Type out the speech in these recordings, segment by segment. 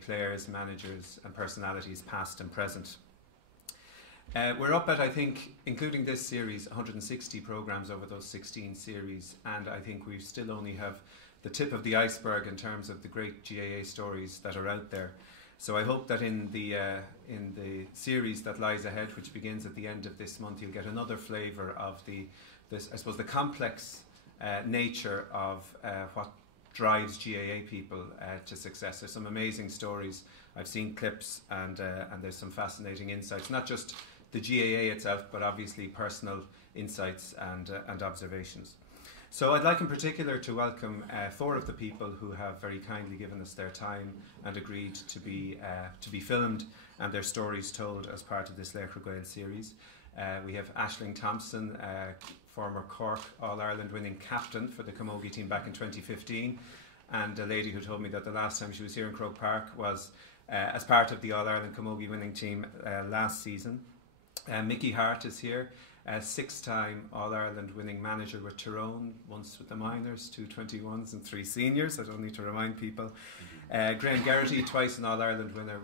players, managers and personalities past and present. We're up at, I think, including this series, 160 programmes over those 16 series, and I think we still only have the tip of the iceberg in terms of the great GAA stories that are out there. So I hope that in the series that lies ahead, which begins at the end of this month, you'll get another flavour of I suppose the complex nature of what drives GAA people to success. There's some amazing stories. I've seen clips, and there's some fascinating insights, not just the GAA itself, but obviously personal insights and observations. So I'd like in particular to welcome 4 of the people who have very kindly given us their time and agreed to be filmed and their stories told as part of this Laochra Gael series. We have Aisling Thompson, former Cork All-Ireland winning captain for the Camogie team back in 2015, and a lady who told me that the last time she was here in Croke Park was as part of the All-Ireland Camogie winning team last season. Mickey Hart is here, a 6-time All-Ireland winning manager with Tyrone, once with the minors, 2 21s and 3 seniors, I don't need to remind people. Graham Geraghty, twice an All-Ireland winner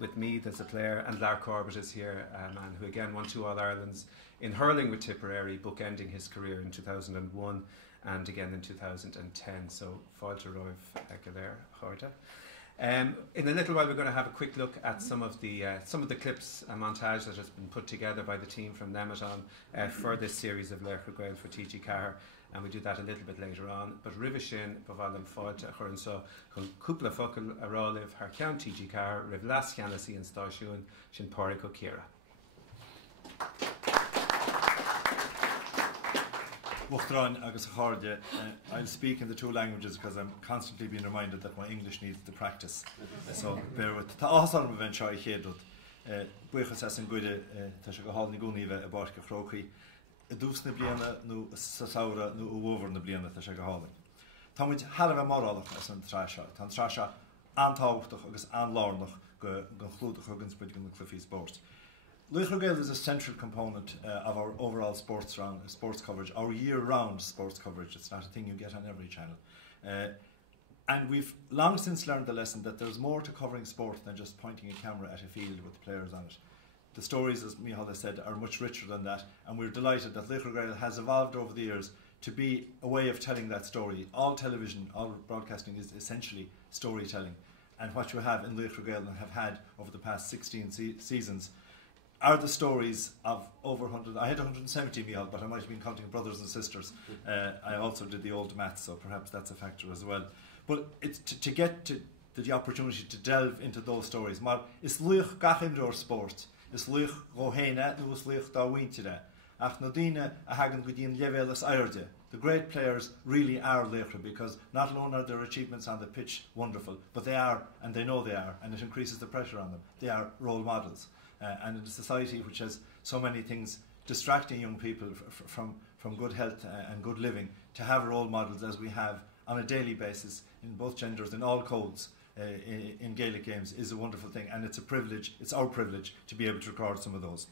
with Meath as a player, and Larry Corbett is here, a man who again won 2 All-Irelands in hurling with Tipperary, bookending his career in 2001 and again in 2010. So, Pháirc Gael Chórcaigh. In a little while we're going to have a quick look at some of the clips, a montage that has been put together by the team from Nematon for this series of Laochra Gael for TG4, and we do that a little bit later on. But Riva Shin, Bavalam Fáilte, Churan So, Cúpla Focal, Araliv, Harcoun TG4, Riv Lascianasi and Stáisiún, Shin Pháirc Kira. I'll speak in the 2 languages because I'm constantly being reminded that my English needs the practice. So bear with. Tá ásan ma bhain seo I chéadút. Buchas as an guide tá se go hall ni gúnaí bheith Pháirc Chrócaigh. Dús na bliana nó sa saora nó over na bliana tá se go hall. Tá muid halah mórálach as an tráise. Tá tráise antáhachtach agus anlárnach go chlúdach agus buid go clufií sport. Laochra Gael is a central component of our overall sports coverage, our year-round sports coverage. It's not a thing you get on every channel. And we've long since learned the lesson that there's more to covering sport than just pointing a camera at a field with players on it. The stories, as Micheál has said, are much richer than that, and we're delighted that Laochra Gael has evolved over the years to be a way of telling that story. All television, all broadcasting is essentially storytelling. And what you have in Laochra Gael and have had over the past 16 seasons are the stories of over 100. I had 170, Micheál, but I might have been counting brothers and sisters. I also did the old maths, so perhaps that's a factor as well. But it's to get to the opportunity to delve into those stories. Mal is luch gachimdor sport. Is luch rohena nu is luch da wintide. Ach nadine a hagen gudin levelas ierde. The great players really are Laochra, because not alone are their achievements on the pitch wonderful, but they are, and they know they are, and it increases the pressure on them. They are role models. And in a society which has so many things distracting young people from good health and good living, to have role models as we have on a daily basis in both genders, in all codes, in Gaelic games, is a wonderful thing, and it's a privilege, it's our privilege to be able to record some of those.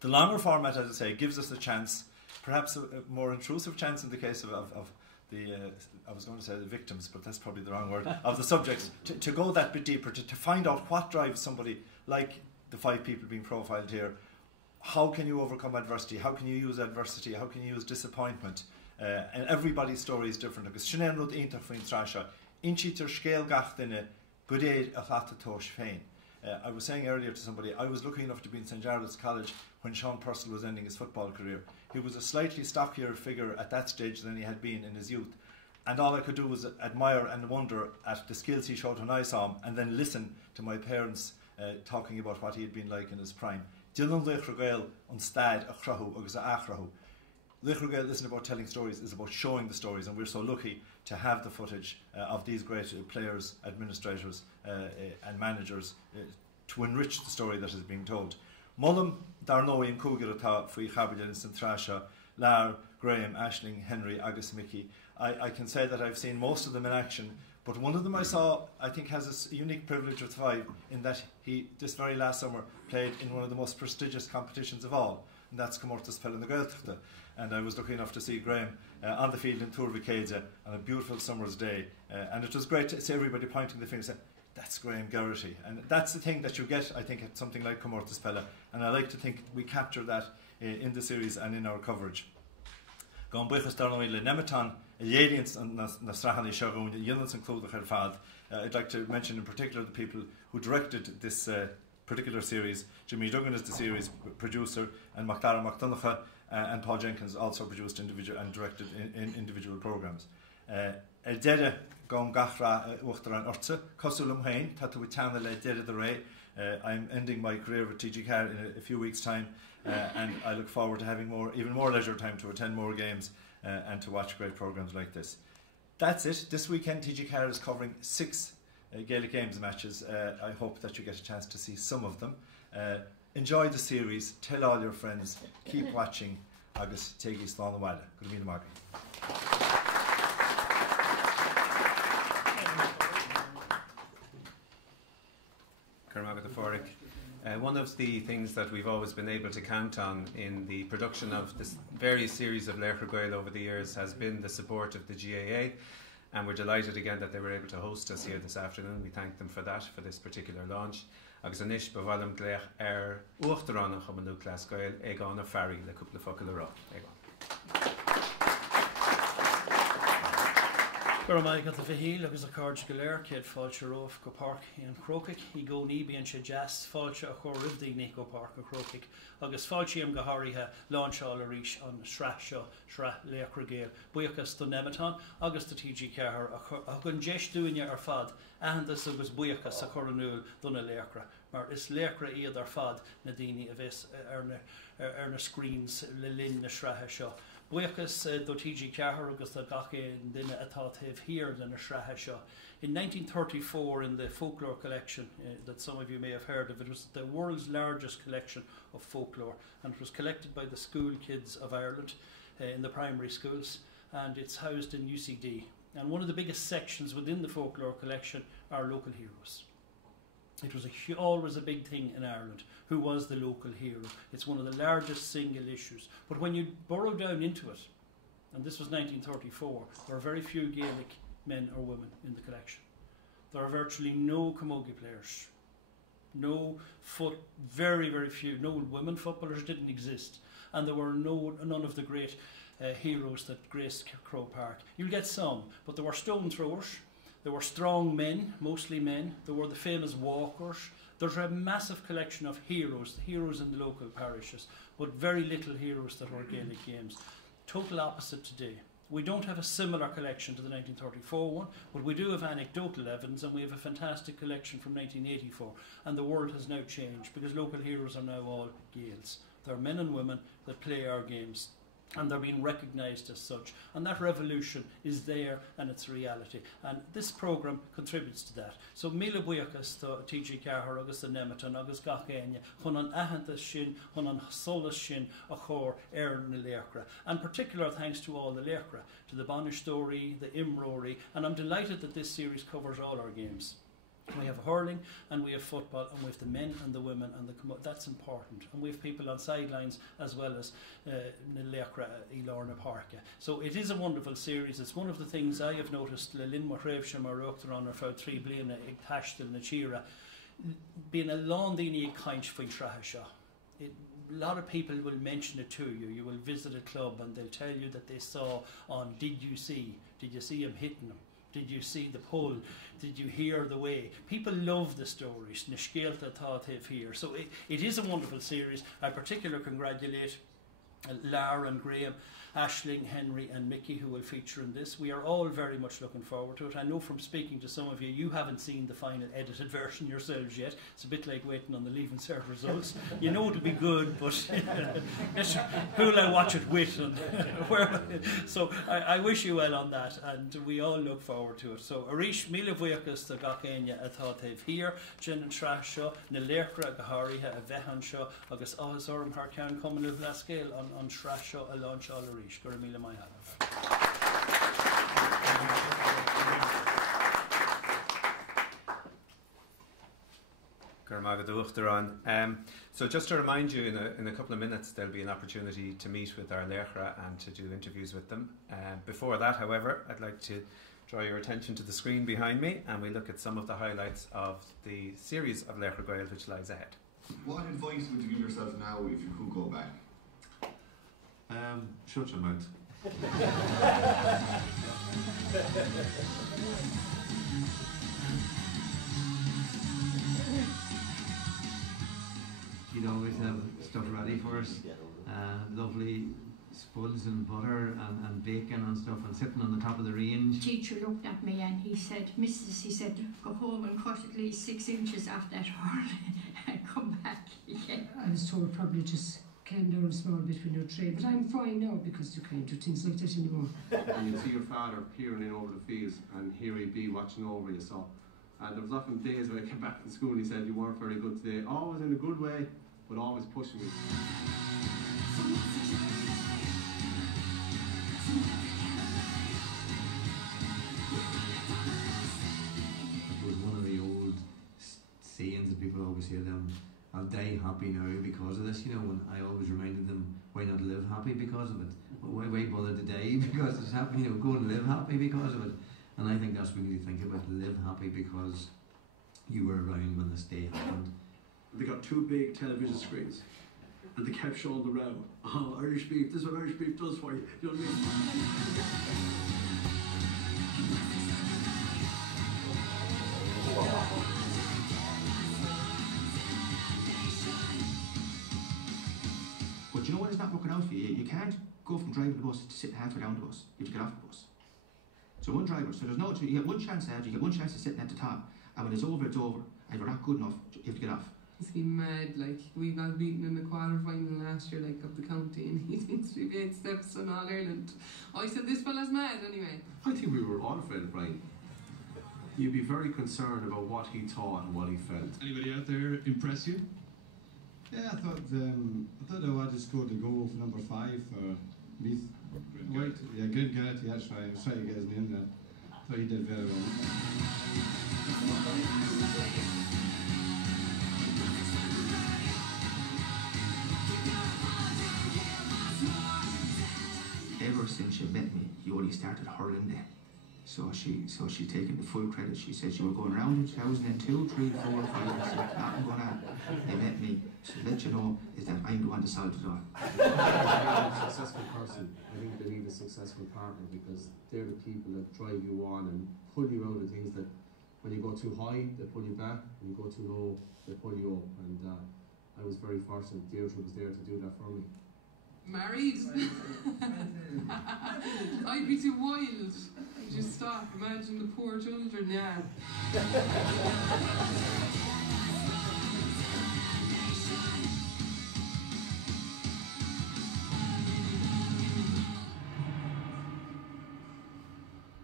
The longer format, as I say, gives us a chance, perhaps a more intrusive chance in the case of the, I was going to say the victims, but that's probably the wrong word, of the subjects, to go that bit deeper, to find out what drives somebody like the 5 people being profiled here. How can you overcome adversity? How can you use adversity? How can you use disappointment? And everybody's story is different. Because Sinead Rud Inter Fuin Trasha, Inchiter Scale Gachtine, Good a Fatatosh Fain. I was saying earlier to somebody, I was lucky enough to be in St. Jarlath's College when Sean Purcell was ending his football career. He was a slightly stockier figure at that stage than he had been in his youth. And all I could do was admire and wonder at the skills he showed when I saw him, and then listen to my parents talking about what he had been like in his prime. Dylan Laochra Gael on stad a chrahu agus a achrahu. Laochra Gael isn't about telling stories, it's about showing the stories, and we're so lucky to have the footage of these great players, administrators and managers to enrich the story that is being told. Mullam darno in Cúgirata Fui Chabillan Centrasha, Lar, Graham, Aisling, Henry, agus Mickey. I can say that I've seen most of them in action, but one of them I saw, I think, has a unique privilege with 5 in that he, this very last summer, played in one of the most prestigious competitions of all, and that's Comórtas Pellan na Gaeltachta. And I was lucky enough to see Graham on the field in Túr Vicéide on a beautiful summer's day, and it was great to see everybody pointing the finger and saying, that's Graham Geraghty. And that's the thing that you get, I think, at something like Comórtas Pella. And I like to think we capture that in the series and in our coverage. Gone buchas darnoid le nemetan, Yadians and Nastrahani Shagun, Yunus and Chrócaigh Fad. I'd like to mention in particular the people who directed this particular series. Jimmy Duggan is the series producer, and Macdara McDonagh and Paul Jenkins also produced individual and directed in individual programmes. El Dede Gom Gachra Uchtaran Urtsa, Cosulum Hain, Tatu Witana Le Dede the Ray. I'm ending my career with TG4 in a few weeks' time, and I look forward to having even more leisure time to attend more games and to watch great programmes like this. That's it. This weekend TG4 is covering 6 Gaelic Games matches. I hope that you get a chance to see some of them. Enjoy the series, tell all your friends, keep watching. Agus Tegi Slán Wada. Good evening, Margaret. Pháirc. One of the things that we've always been able to count on in the production of this various series of Laochra Gael over the years has been the support of the GAA, and we're delighted again that they were able to host us here this afternoon. We thank them for that, for this particular launch. Agus anish bhvalam glech uachtarán a chumanú Clas Gael ag an a Pháirc le cúpla focail ará. Gur mai gat a bhíl agus a Pháirc Gael céad fáilte roh go Pháirc in Chrócaigh I go ní bíonn sé jazz fáilte a chur ribhdaoine go Pháirc in Chrócaigh agus fáilte am go háirithe láinseáil arís an sreath seo sreath Laochra Gael buíochas do nemetan agus do TG4 a chun deis dúine ar fad ahandas agus buíochas a chur anúil donna Laochra mar is Laochra iad ar fad na daoine a bheits ar na screens le linn na sreathe seo. Buíochas do TG4 agus do gacha duine atá taobh here than a sreathe seo. In 1934, in the folklore collection that some of you may have heard of, it was the world's largest collection of folklore, and it was collected by the school kids of Ireland in the primary schools, and it's housed in UCD. And one of the biggest sections within the folklore collection are local heroes. It was always a big thing in Ireland. Who was the local hero? It's one of the largest single issues. But when you burrow down into it, and this was 1934, there are very few Gaelic men or women in the collection. There are virtually no camogie players. Very, very few. No women footballers didn't exist. And there were none of the great heroes that graced Croke Park. You'll get some, but there were stone throwers. There were strong men, mostly men. There were the famous walkers. There's a massive collection of heroes in the local parishes, but very little heroes that were Gaelic games. Total opposite today. We don't have a similar collection to the 1934 one, but we do have anecdotal evidence, and we have a fantastic collection from 1984. And the world has now changed because local heroes are now all Gaels. They're men and women that play our games, and they're being recognised as such. And that revolution is there, and it's reality. And this programme contributes to that. So míle buíochas to TG4 agus the nemetan agus gachéine chun an ahantas sin, chun an solas sin a chór na Laochra. And particular thanks to all the Laochra, to the Banish Story, the Imrory, and I'm delighted that this series covers all our games. We have hurling, and we have football, and we have the men and the women, and that's important. And we have people on sidelines as well as Laochra Ilorna Pháirc. So it is a wonderful series. It's one of the things I have noticed. Le Lin Machréibh mar Uachtaran ar fád 3 bliana ag taistil na tíre. Being a long daoine ag caint faoin sreathe seo. A lot of people will mention it to you. You will visit a club and they'll tell you that they saw on Did you see him hitting them? Did you see the pull? Did you hear the way? People love the stories. Niscéalta tá taobh here. So it is a wonderful series. I particularly congratulate Lara and Graham, Aisling, Henry and Mickey, who will feature in this. We are all very much looking forward to it. I know from speaking to some of you, you haven't seen the final edited version yourselves yet. It's a bit like waiting on the Leaving Cert results. You know it'll be good, but who'll I watch it with? So I wish you well on that, and we all look forward to it. So Arish míle buíochas to gachéine atá taobh here, Jen and Trash seo, na Laochra go háirithe a bheithan seo, agus áthas orm thar ceann cumanú Glas Gael on Trash seo a láinseáil Arish. Gur míle mai So just to remind you, in a couple of minutes there'll be an opportunity to meet with our Laochra and to do interviews with them. Before that, however, I'd like to draw your attention to the screen behind me and we look at some of the highlights of the series of Laochra Gael which lies ahead. What advice would you give yourself now if you could go back? Shut your mouth. You'd always have stuff ready for us. Lovely spuds and butter and bacon and stuff, and sitting on the top of the range. Teacher looked at me and he said, Mrs. he said, go home and cut at least 6 inches off that horn and come back again. I was told probably just calm down a small bit when you're trained, but I'm fine now because you can't do things like that anymore. And you'd see your father peering in over the fields, and here he'd be watching over you. So, and there was often days when I came back from school and he said, you weren't very good today. Always in a good way, but always pushing me. One of the old sayings that people always say, I'll die happy now because of this, you know, and I always reminded them, why not live happy because of it? Why bother to die because it's happy, you know, go and live happy because of it. And I think that's what we need to think about, live happy because you were around when this day happened. They got 2 big television screens and they kept showing the row. Oh, Irish beef, this is what Irish beef does for you. You know what I mean? But you know what is not working out for you? You can't go from driving the bus to sitting halfway down the bus. You have to get off the bus. So one driver, so there's no, you get one chance at it, you get one chance of sitting at the top, and when it's over, it's over. And if you're not good enough, you have to get off. He's been mad, like, we got beaten in the quarter-final last year, like, of the county, and he thinks we've 8 steps in All-Ireland. I said, this fella's mad, anyway. I think we were all afraid of Brian. You'd be very concerned about what he thought and what he felt. Anybody out there impress you? Yeah, I thought I wanted to score the goal for number 5 for Meath. Right, yeah, Glenn Garrett, yeah, I was trying to get his name there. So he did very well. Ever since she met me, you only started hurling then. So she's taken the full credit. She said she were going around in 2002, 3, 4, 5, 6, nothing going on. They met me. So let you know is that I'm the one that solved it all. A successful person, I think they need a successful partner because they're the people that drive you on and pull you out of things that when you go too high, they pull you back. When you go too low, they pull you up. And I was very fortunate. Deirdre was there to do that for me. Married? I'd be too wild. Just stop. Imagine the poor children, yeah.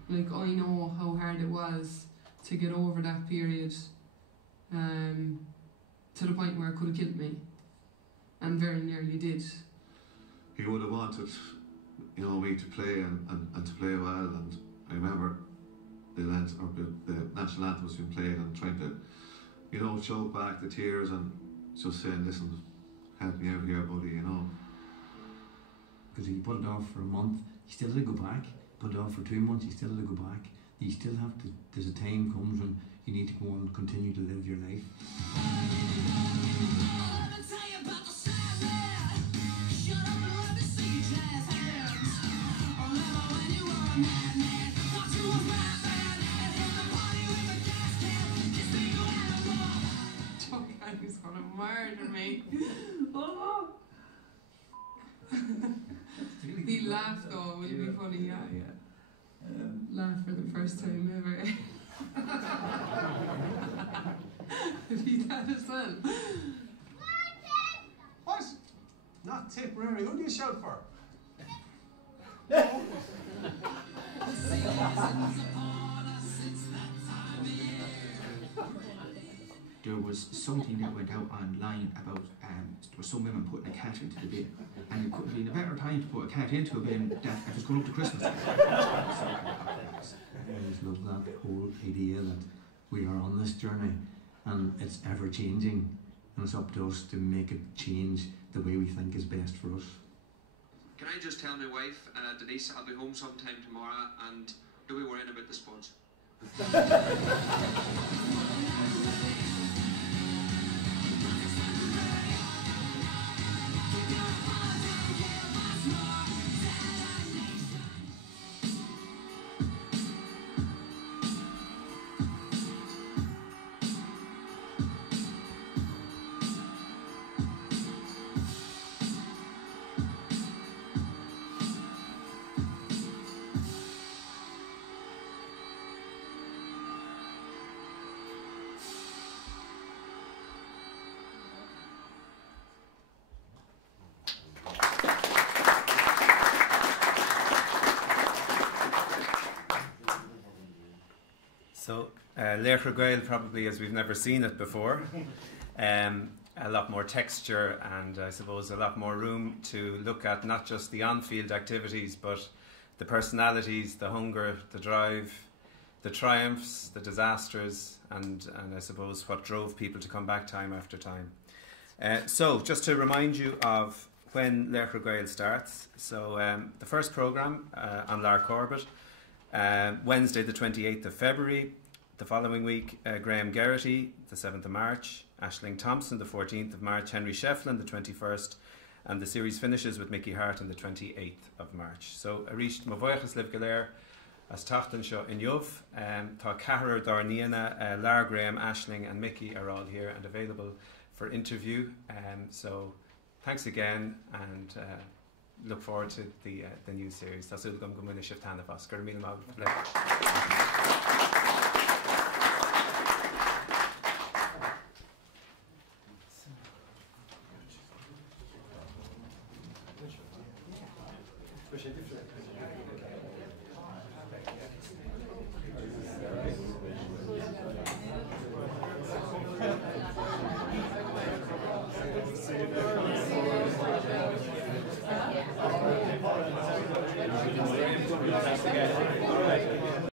Like, I know how hard it was to get over that period, to the point where it could have killed me, and very nearly did. He would have wanted, you know, me to play and to play well, and I remember the national anthem was being played and trying to, you know, choke back the tears and just saying, listen, help me out here, buddy, you know. Because he put it off for a month, he still had to go back. Put it off for 2 months, you still have to go back. You still have to, there's a time comes when you need to go and continue to live your life. Chrócaigh gonna murder me. Oh. He laughed though, it would be funny, yeah. Laugh for the first time ever. He that as well. What? Not Tipperary. Who do you shout for? There was something that went out online about there was some women putting a cat into the bin, and it couldn't be a better time to put a cat into a bin than if it's going up to Christmas. I just love that whole idea that we are on this journey and it's ever changing, and it's up to us to make it change the way we think is best for us. Can I just tell my wife, Denise, I'll be home sometime tomorrow, and Here we were in about the spuds. So, Laochra Gael probably as we've never seen it before. A lot more texture and I suppose a lot more room to look at not just the on-field activities but the personalities, the hunger, the drive, the triumphs, the disasters and I suppose what drove people to come back time after time. So just to remind you of when Laochra Gael starts. So the first programme on Lar Corbett, Wednesday the 28th of February. The following week, Graham Geraghty, the 7th of March, Aisling Thompson, the 14th of March, Henry Shefflin, the 21st, and the series finishes with Mickey Hart on the 28th of March. So, Arish Mavoyachas Liv Galer, as Tachtan Sho in Yuv, Ta Kahar Darniana, Lar Graham, Aisling, and Mickey are all here and available for interview. So, thanks again and look forward to the new series. That's all going to shift hand of us. Again.